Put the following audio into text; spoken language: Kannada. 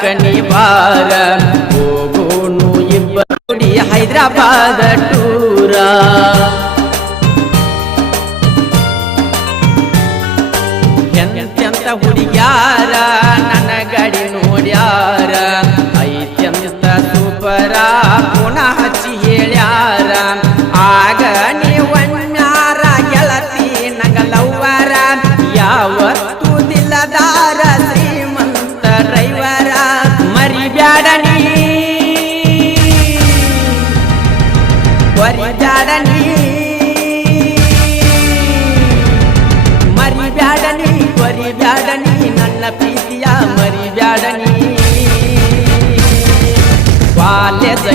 ಕನಿ ಬಾರ ಹೋಗೋನು ಇಬ್ಬರು ಹೈದರಾಬಾದ ಟೂರ ಎಂತೆಂತ ಹುಡುಗ್ಯಾರ ನನ್ನ ಗಡಿ ನೋಡ್ಯಾರ ಐತ್ಯಂತ ಸೂಪರ ಪುನಃ ಹಚ್ಚಿ ಹೇಳ್ಯಾರ ಆಗ ನೀವನ್ಯಾರ ಗೆಳತಿ ನಂಗಲವ್ವರ ಯಾವತ್ತು ದಿಲ್ಲದಾರ ಶ್ರೀಮಂತ ರೈವರ ಮರಿಬ್ಯಾಡನಿ ಮರಿಬ್ಯಾಡನಿ ಮರಿಬ್ಯಾಡನಿ ಮರಿಬ್ಯಾಡನಿ ನನ್ನ ಪ್ರೀತಿಯ ಮರಿಬ್ಯಾಡನಿ ಕಾಲೇಜ